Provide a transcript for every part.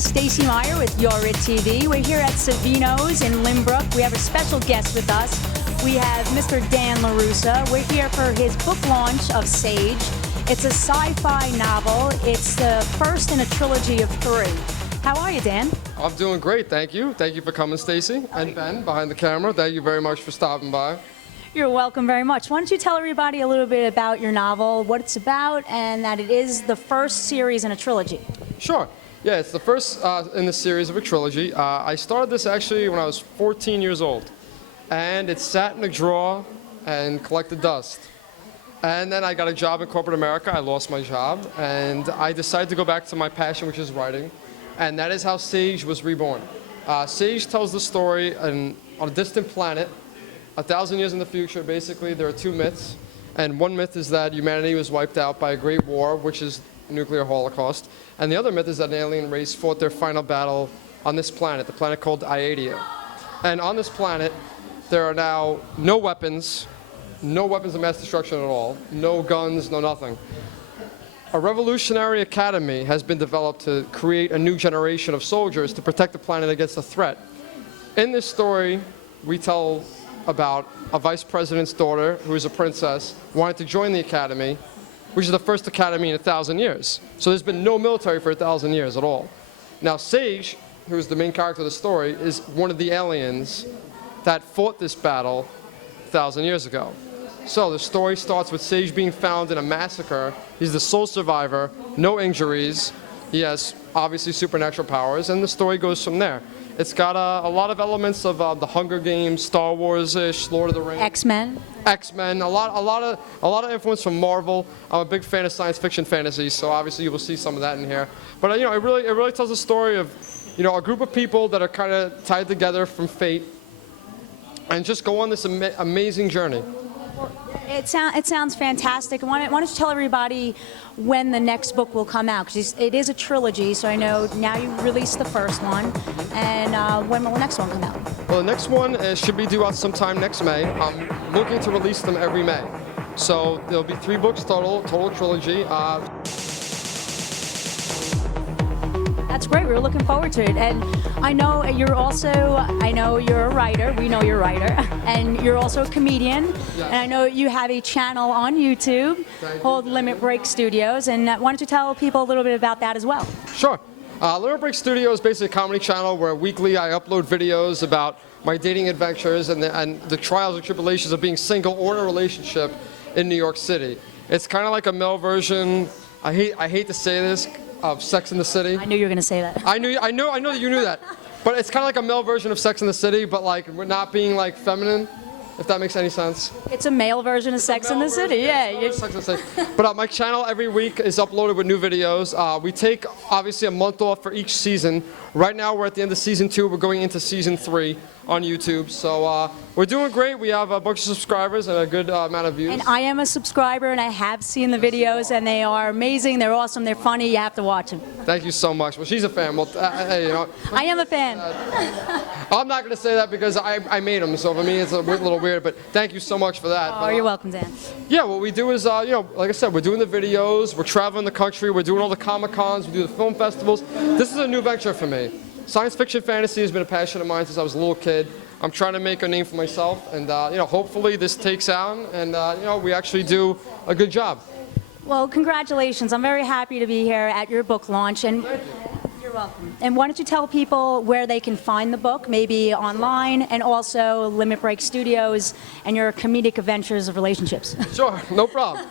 is Stacey Meyer with Your It TV. We're here at Savino's in Lynbrook. We have a special guest with us. We have Mr. Dan LaRussa. We're here for his book launch of Sage. It's a sci-fi novel. It's the first in a trilogy of 3. How are you, Dan? I'm doing great, thank you. Thank you for coming, Stacey. And Ben, behind the camera, thank you very much for stopping by. You're welcome very much. Why don't you tell everybody a little bit about your novel, what it's about, and that it is the first series in a trilogy? Sure. Yeah, it's the first in the series of a trilogy. I started this actually when I was 14 years old. And it sat in a drawer and collected dust. And then I got a job in corporate America. I lost my job. And I decided to go back to my passion, which is writing. And that is how Sage was reborn. Sage tells the story on a distant planet. 1,000 years in the future, basically, there are 2 myths. And one myth is that humanity was wiped out by a great war, which is nuclear holocaust. And the other myth is that an alien race fought their final battle on this planet, the planet called Iadia. And on this planet, there are now no weapons of mass destruction at all, no guns, no nothing. A revolutionary academy has been developed to create a new generation of soldiers to protect the planet against a threat. In this story, we tell about a vice president's daughter, who is a princess, wanted to join the academy, which is the first academy in 1,000 years. So there's been no military for 1,000 years at all. Now Sage, who is the main character of the story, is one of the aliens that fought this battle 1,000 years ago. So the story starts with Sage being found in a massacre. He's the sole survivor, no injuries. He has obviously supernatural powers, and the story goes from there. It's got a lot of elements of the Hunger Games, Star Wars-ish, Lord of the Rings. X-Men. X-Men, a lot of influence from Marvel. I'm a big fan of science fiction fantasy, so obviously you will see some of that in here. But it really tells a story of, a group of people that are kind of tied together from fate, and just go on this amazing journey. It sounds fantastic. Why don't you tell everybody when the next book will come out? Because it is a trilogy, so I know now you released the first one. And when will the next one come out? Well, the next one should be due out sometime next May. I'm looking to release them every May. So there'll be 3 books total trilogy. That's great. We're looking forward to it. And I know you're a writer. We know you're a writer. And you're also a comedian. Yes. And I know you have a channel on YouTube called Limit Break Studios. And why don't you tell people a little bit about that as well? Sure. Limit Break Studio is basically a comedy channel where weekly I upload videos about my dating adventures and the trials and tribulations of being single or in a relationship in New York City. It's kind of like a male version, I hate to say this, of Sex in the City. I knew you were going to say that. I know that you knew that. But it's kind of like a male version of Sex in the City, but like we're not being like feminine, if that makes any sense. It's a male version of Sex in the City, yeah. Sex in the City. But my channel every week is uploaded with new videos. We take obviously a month off for each season. Right now we're at the end of season 2. We're going into season 3 on YouTube. So we're doing great. We have a bunch of subscribers and a good amount of views. And I am a subscriber, and I have seen the videos, and they are amazing. They're awesome. They're funny. You have to watch them. Thank you so much. Well, she's a fan. Well, hey, I am a fan. I'm not going to say that because I made them, so for me it's a little weird. But thank you so much for that. Oh, you're welcome, Dan. Yeah, what we do is, like I said, we're doing the videos. We're traveling the country. We're doing all the Comic-Cons. We do the film festivals. This is a new venture for me. Science fiction fantasy has been a passion of mine since I was a little kid. I'm trying to make a name for myself, and hopefully this takes out, and we actually do a good job. Well, congratulations. I'm very happy to be here at your book launch, and you're welcome. And why don't you tell people where they can find the book, maybe online, and also Limit Break Studios and your comedic adventures of relationships. Sure, no problem.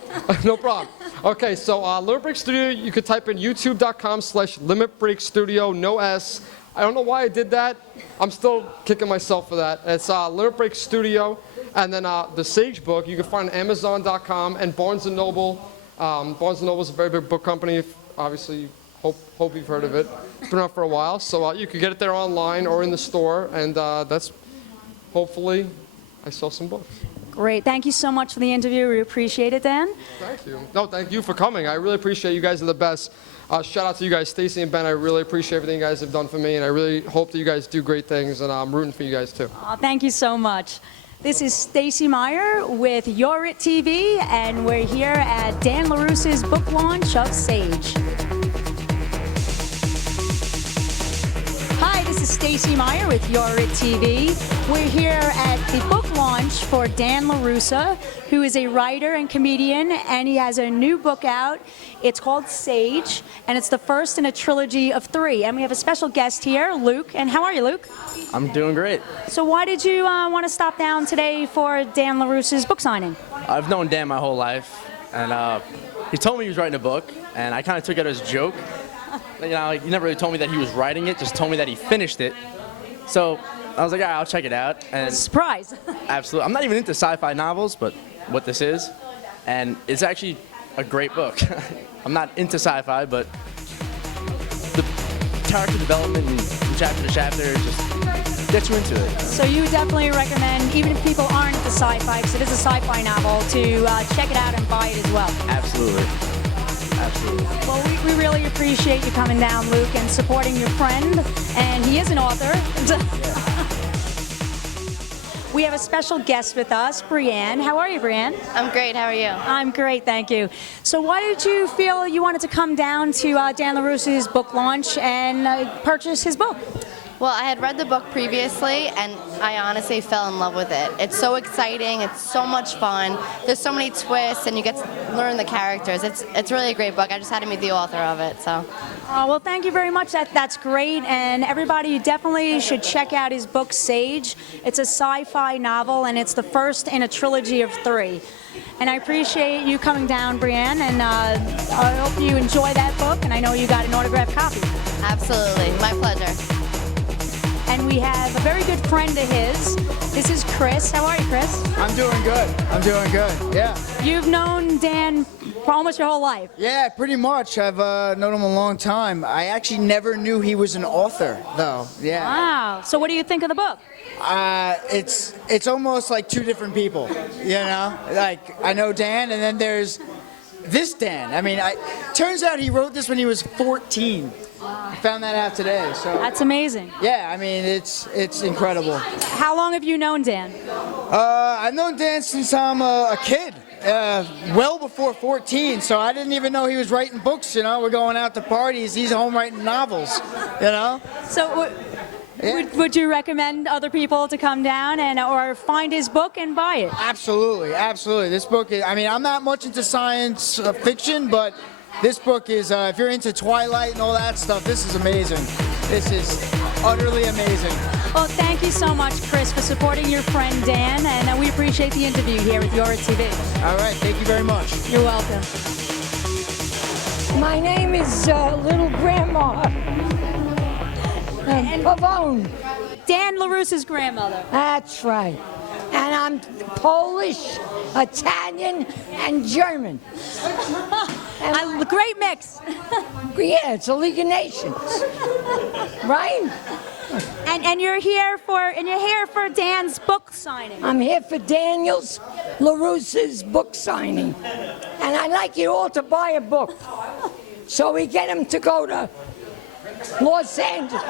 No problem. Okay, so Limit Break Studio, you could type in youtube.com/Limit Break Studio, no S. I don't know why I did that. I'm still kicking myself for that. It's Limit Break Studio. And then the Sage book, you can find on Amazon.com and Barnes & Noble. Barnes & Noble is a very big book company. Obviously, hope you've heard of it. It's been out for a while. So you can get it there online or in the store. And that's, hopefully, I sell some books. Great. Thank you so much for the interview. We appreciate it, Dan. Thank you. No, thank you for coming. I really appreciate you guys are the best. Shout out to you guys, Stacey and Ben. I really appreciate everything you guys have done for me, and I really hope that you guys do great things, and I'm rooting for you guys too. Thank you so much. This is Stacey Meyer with Your It TV, and we're here at Dan LaRussa's book launch of Sage. is Stacey Meyer with MeyeRutella TV. We're here at the book launch for Dan LaRussa, who is a writer and comedian, and he has a new book out. It's called Sage, and it's the first in a trilogy of 3. And we have a special guest here, Luke. And how are you, Luke? I'm doing great. So why did you want to stop down today for Dan LaRussa's book signing? I've known Dan my whole life, and he told me he was writing a book, and I kind of took it as a joke. You know, he never really told me that he was writing it, just told me that he finished it. So I was like, all right, I'll check it out. And Surprise. absolutely. I'm not even into sci-fi novels, but what this is, and it's actually a great book. I'm not into sci-fi, but the character development from chapter to chapter just gets you into it. So you would definitely recommend, even if people aren't into sci-fi, because it is a sci-fi novel, to check it out and buy it as well. Absolutely. Absolutely. Well, we really appreciate you coming down, Luke, and supporting your friend. And he is an author. We have a special guest with us, Brienne. How are you, Brienne? I'm great. How are you? I'm great, thank you. So why did you feel you wanted to come down to Dan LaRussa's book launch and purchase his book? Well, I had read the book previously, and I honestly fell in love with it. It's so exciting. It's so much fun. There's so many twists, and you get to learn the characters. It's really a great book. I just had to meet the author of it. So. Well, thank you very much. That's great. And everybody, you definitely should check out his book, Sage. It's a sci-fi novel, and it's the first in a trilogy of 3. And I appreciate you coming down, Brienne, and I hope you enjoy that book, and I know you got an autographed copy. Absolutely. My pleasure. And we have a very good friend of his. This is Chris. How are you, Chris? I'm doing good. I'm doing good. Yeah. You've known Dan for almost your whole life. Yeah, pretty much. I've known him a long time. I actually never knew he was an author, though. Yeah. Wow. So what do you think of the book? It's almost like 2 different people. You know, like I know Dan, and then there's this Dan. I mean, turns out he wrote this when he was 14. I found that out today. So That's amazing. yeah, I mean, it's incredible. How long have you known Dan? I've known Dan since I'm a kid, well before 14, so I didn't even know he was writing books, you know. We're going out to parties, he's home writing novels, you know. So Yeah. would you recommend other people to come down and or find his book and buy it? Absolutely, absolutely. This book is, I mean, I'm not much into science fiction, but this book is, if you're into Twilight and all that stuff, this is amazing. This is utterly amazing. Well, thank you so much, Chris, for supporting your friend Dan, and we appreciate the interview here with MeyeRutella TV. All right, thank you very much. You're welcome. My name is Little Grandma Pavone. Dan LaRussa's grandmother. That's right. And I'm Polish, Italian, and German. A great mix. Yeah, it's a League of Nations, right? And you're here for Dan's book signing. I'm here for Daniel's LaRussa's book signing, and I'd like you all to buy a book, so we get him to go to Los Angeles.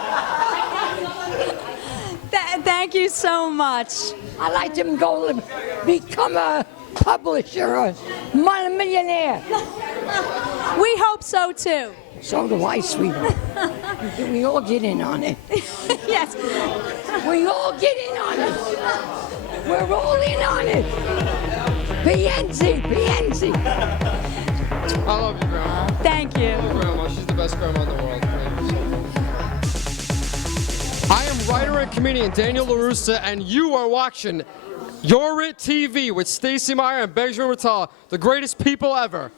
Thank you so much. I'd like him to go become a publisher, a millionaire. We hope so too. So do I, sweetheart. We all get in on it. Yes. We all get in on it. We're all in on it. Pienzi, Pienzi. I love you, Grandma. Thank you. I love Grandma. She's the best grandma in the world. Thank you so much. I am writer and comedian Daniel LaRussa, and you are watching MeyeRutella TV with Stacey Meyer and Rutella, the greatest people ever.